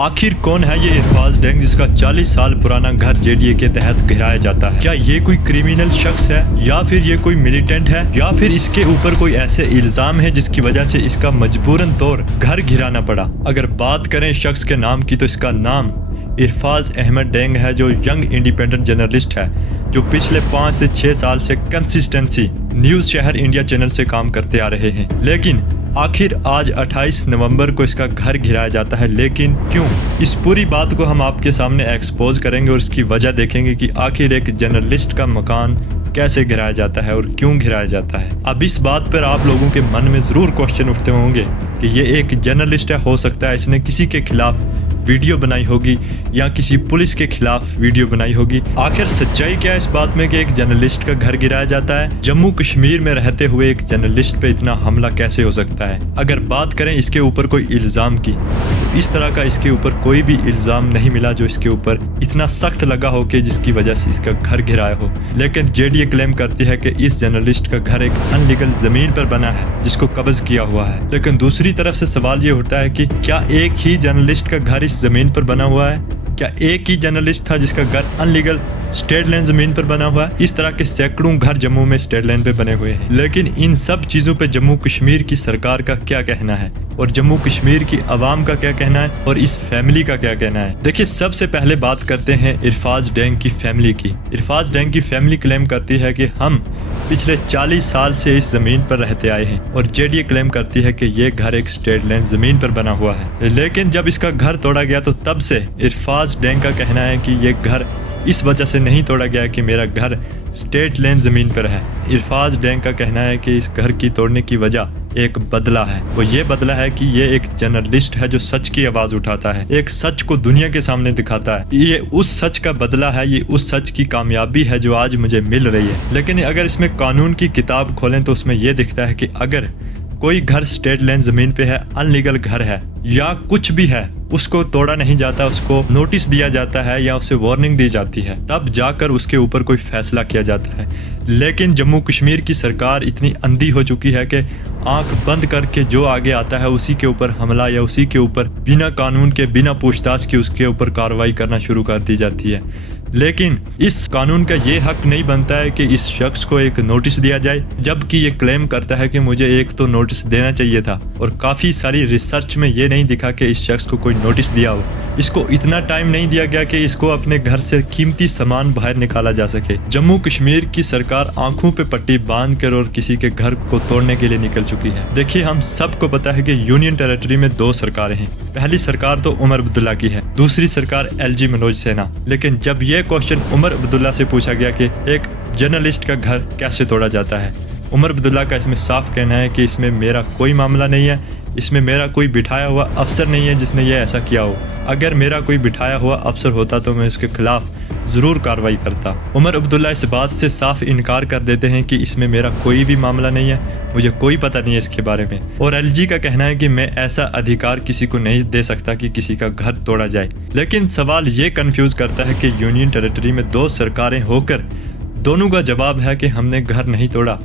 आखिर कौन है ये इरफाज डेंग जिसका 40 साल पुराना घर जेडीए के तहत गिराया जाता है? क्या ये कोई क्रिमिनल शख्स है या फिर ये कोई मिलिटेंट है या फिर इसके ऊपर कोई ऐसे इल्जाम है जिसकी वजह से इसका मजबूरन तौर घर गिराना पड़ा? अगर बात करें शख्स के नाम की तो इसका नाम इरफाज अहमद डेंग है, जो यंग इंडिपेंडेंट जर्नलिस्ट है जो पिछले 5 से 6 साल से कंसिस्टेंसी न्यूज़ शहर इंडिया चैनल से काम करते आ रहे हैं। लेकिन आखिर आज 28 नवंबर को इसका घर गिराया जाता है, लेकिन क्यों? इस पूरी बात को हम आपके सामने एक्सपोज करेंगे और इसकी वजह देखेंगे कि आखिर एक जर्नलिस्ट का मकान कैसे गिराया जाता है और क्यों गिराया जाता है। अब इस बात पर आप लोगों के मन में ज़रूर क्वेश्चन उठते होंगे कि ये एक जर्नलिस्ट है, हो सकता है इसने किसी के खिलाफ वीडियो बनाई होगी या किसी पुलिस के खिलाफ वीडियो बनाई होगी। आखिर सच्चाई क्या है इस बात में कि एक जर्नलिस्ट का घर गिराया जाता है? जम्मू कश्मीर में रहते हुए एक जर्नलिस्ट पे इतना हमला कैसे हो सकता है? अगर बात करें इसके ऊपर कोई इल्ज़ाम की, तो इस तरह का इसके ऊपर कोई भी इल्ज़ाम नहीं मिला जो इसके ऊपर इतना सख्त लगा हो कि जिसकी वजह से इसका घर गिराया हो। लेकिन जेडीए क्लेम करती है कि इस जर्नलिस्ट का घर एक अनलीगल ज़मीन पर बना है जिसको कब्ज़ किया हुआ है। लेकिन दूसरी तरफ से सवाल ये उठता है कि क्या एक ही जर्नलिस्ट का घर इस जमीन पर बना हुआ है? क्या एक ही जर्नलिस्ट था जिसका घर अनलीगल स्टेट लैंड जमीन पर बना हुआ है? इस तरह के सैकड़ों घर जम्मू में स्टेट लैंड पे बने हुए हैं। लेकिन इन सब चीजों पे जम्मू कश्मीर की सरकार का क्या कहना है और जम्मू कश्मीर की आवाम का क्या कहना है और इस फैमिली का क्या कहना है? देखिए, सबसे पहले बात करते हैं इरफाज डेंग की फैमिली की। इरफाज डेंग की फैमिली क्लेम करती है कि हम पिछले 40 साल से इस जमीन पर रहते आए हैं और जेडीए क्लेम करती है कि ये घर एक स्टेट लैंड जमीन पर बना हुआ है। लेकिन जब इसका घर तोड़ा गया तो तब से इरफाज डेंग का कहना है कि ये घर इस वजह से नहीं तोड़ा गया कि मेरा घर स्टेट लैंड जमीन पर है। इरफाज डेंग का कहना है कि इस घर की तोड़ने की वजह एक बदला है। वो ये बदला है कि ये एक जर्नलिस्ट है जो सच की आवाज उठाता है, एक सच को दुनिया के सामने दिखाता है। ये उस सच का बदला है, ये उस सच की कामयाबी है जो आज मुझे मिल रही है। लेकिन अगर इसमें कानून की किताब खोलें तो उसमें ये दिखता है कि अगर कोई घर स्टेट लैंड जमीन पे है, अनलीगल घर है या कुछ भी है, उसको तोड़ा नहीं जाता, उसको नोटिस दिया जाता है या उसे वार्निंग दी जाती है, तब जाकर उसके ऊपर कोई फैसला किया जाता है। लेकिन जम्मू कश्मीर की सरकार इतनी अंधी हो चुकी है कि आंख बंद करके जो आगे आता है उसी के ऊपर हमला या उसी के ऊपर बिना कानून के, बिना पूछताछ के उसके ऊपर कार्रवाई करना शुरू कर दी जाती है। लेकिन इस कानून का ये हक नहीं बनता है कि इस शख्स को एक नोटिस दिया जाए, जबकि ये क्लेम करता है कि मुझे एक तो नोटिस देना चाहिए था और काफ़ी सारी रिसर्च में ये नहीं दिखा कि इस शख्स को कोई नोटिस दिया हो। इसको इतना टाइम नहीं दिया गया कि इसको अपने घर से कीमती सामान बाहर निकाला जा सके। जम्मू कश्मीर की सरकार आंखों पे पट्टी बांध कर और किसी के घर को तोड़ने के लिए निकल चुकी है। देखिए, हम सबको पता है कि यूनियन टेरिटरी में 2 सरकारें हैं। पहली सरकार तो उमर अब्दुल्ला की है, दूसरी सरकार एलजी मनोज सिन्हा। लेकिन जब ये क्वेश्चन उमर अब्दुल्ला से पूछा गया कि एक जर्नलिस्ट का घर कैसे तोड़ा जाता है, उमर अब्दुल्ला का इसमें साफ कहना है कि इसमें मेरा कोई मामला नहीं है, इसमें मेरा कोई बिठाया हुआ अफसर नहीं है जिसने ये ऐसा किया हो। अगर मेरा कोई बिठाया हुआ अफसर होता तो मैं उसके खिलाफ ज़रूर कार्रवाई करता। उमर अब्दुल्ला इस बात से साफ इनकार कर देते हैं कि इसमें मेरा कोई भी मामला नहीं है, मुझे कोई पता नहीं है इसके बारे में। और एलजी का कहना है कि मैं ऐसा अधिकार किसी को नहीं दे सकता कि किसी का घर तोड़ा जाए। लेकिन सवाल ये कंफ्यूज करता है कि यूनियन टेरिटरी में 2 सरकारें होकर दोनों का जवाब है कि हमने घर नहीं तोड़ा।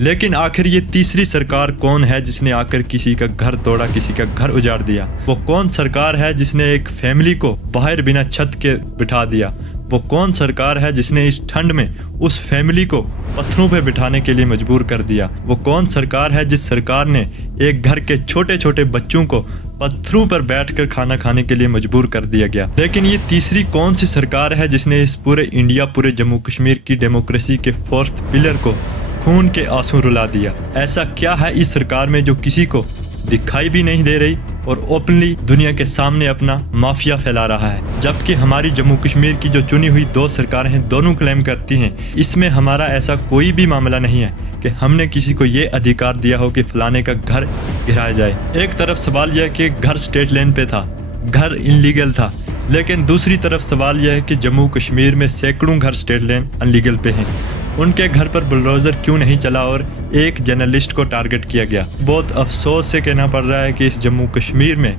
लेकिन आखिर ये तीसरी सरकार कौन है जिसने आकर किसी का घर तोड़ा, किसी का घर उजाड़ दिया? वो कौन सरकार है जिसने एक फैमिली को बाहर बिना छत के बिठा दिया? वो कौन सरकार है जिसने इस ठंड में उस फैमिली को पत्थरों पे बिठाने के लिए मजबूर कर दिया? वो कौन सरकार है जिस सरकार ने एक घर के छोटे छोटे बच्चों को पत्थरों पर बैठकर खाना खाने के लिए मजबूर कर दिया गया? लेकिन ये तीसरी कौन सी सरकार है जिसने इस पूरे इंडिया, पूरे जम्मू कश्मीर की डेमोक्रेसी के 4th पिलर को खून के आंसू रुला दिया? ऐसा क्या है इस सरकार में जो किसी को दिखाई भी नहीं दे रही और ओपनली दुनिया के सामने अपना माफिया फैला रहा है? जबकि हमारी जम्मू कश्मीर की जो चुनी हुई 2 सरकारें हैं, दोनों क्लेम करती हैं इसमें हमारा ऐसा कोई भी मामला नहीं है कि हमने किसी को ये अधिकार दिया हो कि फलाने का घर गिराया जाए। एक तरफ सवाल यह है कि घर स्टेट लैंड पे था, घर इनलीगल था, लेकिन दूसरी तरफ सवाल यह है कि जम्मू कश्मीर में सैकड़ों घर स्टेट लैंड अनलीगल पे हैं। उनके घर पर बुलडोजर क्यों नहीं चला और एक जर्नलिस्ट को टारगेट किया गया? बहुत अफसोस से कहना पड़ रहा है कि इस जम्मू कश्मीर में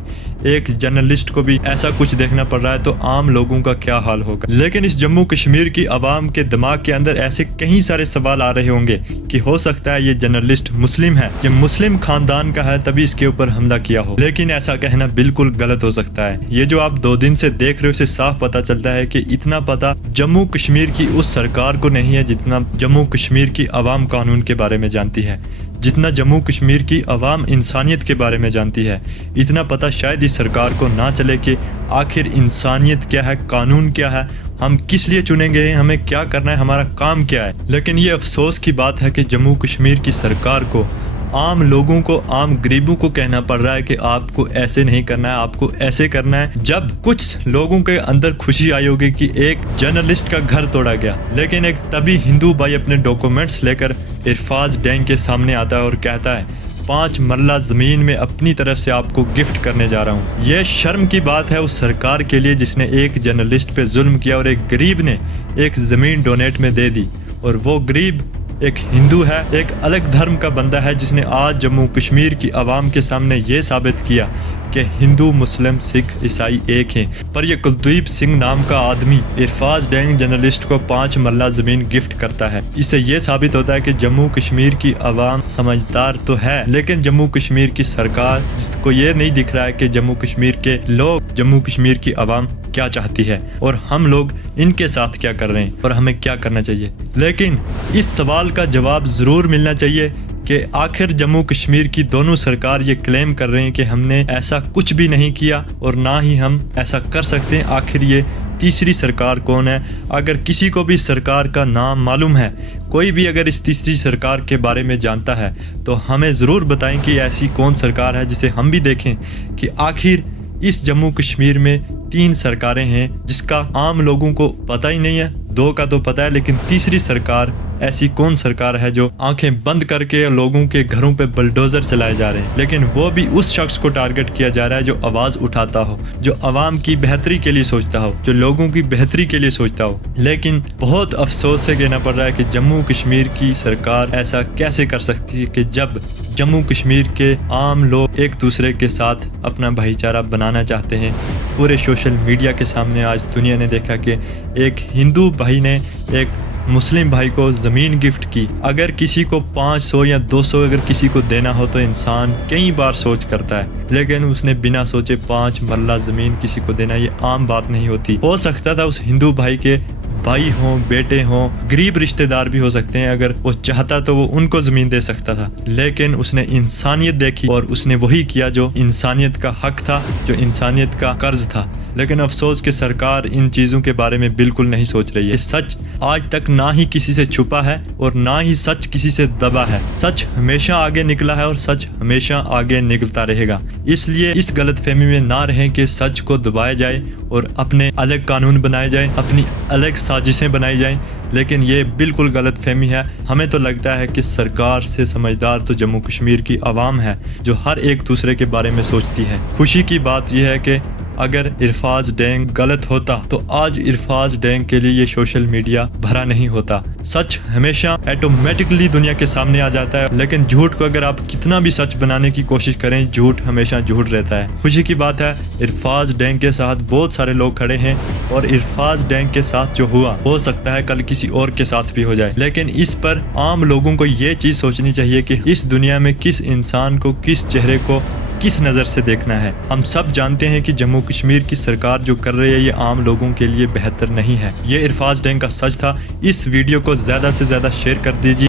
एक जर्नलिस्ट को भी ऐसा कुछ देखना पड़ रहा है तो आम लोगों का क्या हाल होगा। लेकिन इस जम्मू कश्मीर की आवाम के दिमाग के अंदर ऐसे कई सारे सवाल आ रहे होंगे कि हो सकता है ये जर्नलिस्ट मुस्लिम है, ये मुस्लिम खानदान का है तभी इसके ऊपर हमला किया हो। लेकिन ऐसा कहना बिल्कुल गलत हो सकता है। ये जो आप 2 दिन से देख रहे हो, इससे साफ पता चलता है कि इतना पता जम्मू कश्मीर की उस सरकार को नहीं है जितना जम्मू कश्मीर की आवाम कानून के बारे में जानती है, जितना जम्मू कश्मीर की आवाम इंसानियत के बारे में जानती है। इतना पता शायद इस सरकार को ना चले कि आखिर इंसानियत क्या है, कानून क्या है, हम किस लिए चुने गए हैं, हमें क्या करना है, हमारा काम क्या है। लेकिन ये अफसोस की बात है कि जम्मू कश्मीर की सरकार को आम लोगों को, आम गरीबों को कहना पड़ रहा है कि आपको ऐसे नहीं करना है, आपको ऐसे करना है। जब कुछ लोगों के अंदर खुशी आई होगी कि एक जर्नलिस्ट का घर तोड़ा गया, लेकिन एक तभी हिंदू भाई अपने डॉक्यूमेंट्स लेकर इरफाज डैंग के सामने आता है और कहता है 5 मरला ज़मीन में अपनी तरफ से आपको गिफ्ट करने जा रहा हूँ। यह शर्म की बात है उस सरकार के लिए जिसने एक जर्नलिस्ट पे जुल्म किया और एक गरीब ने एक ज़मीन डोनेट में दे दी, और वो गरीब एक हिंदू है, एक अलग धर्म का बंदा है जिसने आज जम्मू कश्मीर की आवाम के सामने ये साबित किया कि हिंदू, मुस्लिम, सिख, ईसाई एक हैं। पर यह कुलदीप सिंह नाम का आदमी इरफाज डैंग जर्नलिस्ट को 5 मरला ज़मीन गिफ्ट करता है। इससे यह साबित होता है कि जम्मू कश्मीर की आवाम समझदार तो है, लेकिन जम्मू कश्मीर की सरकार, जिसको ये नहीं दिख रहा है कि जम्मू कश्मीर के लोग, जम्मू कश्मीर की आवाम क्या चाहती है और हम लोग इनके साथ क्या कर रहे हैं और हमें क्या करना चाहिए। लेकिन इस सवाल का जवाब ज़रूर मिलना चाहिए कि आखिर जम्मू कश्मीर की दोनों सरकार ये क्लेम कर रहे हैं कि हमने ऐसा कुछ भी नहीं किया और ना ही हम ऐसा कर सकते हैं। आखिर ये तीसरी सरकार कौन है? अगर किसी को भी सरकार का नाम मालूम है, कोई भी अगर इस तीसरी सरकार के बारे में जानता है तो हमें ज़रूर बताएं कि ऐसी कौन सरकार है जिसे हम भी देखें कि आखिर इस जम्मू कश्मीर में 3 सरकारें हैं जिसका आम लोगों को पता ही नहीं है। 2 का तो पता है, लेकिन तीसरी सरकार ऐसी कौन सरकार है जो आंखें बंद करके लोगों के घरों पे बुलडोजर चलाए जा रहे हैं, लेकिन वो भी उस शख्स को टारगेट किया जा रहा है जो आवाज़ उठाता हो, जो आवाम की बेहतरी के लिए सोचता हो, जो लोगों की बेहतरी के लिए सोचता हो। लेकिन बहुत अफसोस से कहना पड़ रहा है कि जम्मू कश्मीर की सरकार ऐसा कैसे कर सकती है कि जब जम्मू कश्मीर के आम लोग एक दूसरे के साथ अपना भाईचारा बनाना चाहते हैं। पूरे सोशल मीडिया के सामने आज दुनिया ने देखा कि एक हिंदू भाई ने एक मुस्लिम भाई को ज़मीन गिफ्ट की। अगर किसी को 500 या 200 अगर किसी को देना हो तो इंसान कई बार सोच करता है, लेकिन उसने बिना सोचे 5 मरला ज़मीन किसी को देना ये आम बात नहीं होती। हो सकता था उस हिंदू भाई के भाई हों, बेटे हों, गरीब रिश्तेदार भी हो सकते हैं, अगर वो चाहता तो वो उनको ज़मीन दे सकता था, लेकिन उसने इंसानियत देखी और उसने वही किया जो इंसानियत का हक था, जो इंसानियत का कर्ज था। लेकिन अफसोस कि सरकार इन चीज़ों के बारे में बिल्कुल नहीं सोच रही है। सच आज तक ना ही किसी से छुपा है और ना ही सच किसी से दबा है। सच हमेशा आगे निकला है और सच हमेशा आगे निकलता रहेगा। इसलिए इस गलतफहमी में ना रहें कि सच को दबाया जाए और अपने अलग कानून बनाए जाए, अपनी अलग साजिशें बनाई जाएं, लेकिन ये बिल्कुल गलत फहमी है। हमें तो लगता है कि सरकार से समझदार तो जम्मू कश्मीर की आवाम है जो हर एक दूसरे के बारे में सोचती है। खुशी की बात यह है कि अगर इरफाज डैंग गलत होता तो आज इरफाज डैंग के लिए ये सोशल मीडिया भरा नहीं होता। सच हमेशा ऑटोमेटिकली दुनिया के सामने आ जाता है, लेकिन झूठ को अगर आप कितना भी सच बनाने की कोशिश करें, झूठ हमेशा झूठ रहता है। खुशी की बात है इरफाज डैंग के साथ बहुत सारे लोग खड़े हैं और इरफाज डैंग के साथ जो हुआ हो सकता है कल किसी और के साथ भी हो जाए। लेकिन इस पर आम लोगों को ये चीज़ सोचनी चाहिए कि इस दुनिया में किस इंसान को, किस चेहरे को किस नज़र से देखना है। हम सब जानते हैं कि जम्मू कश्मीर की सरकार जो कर रही है ये आम लोगों के लिए बेहतर नहीं है। ये इरफाज डैंग का सच था। इस वीडियो को ज़्यादा से ज़्यादा शेयर कर दीजिए।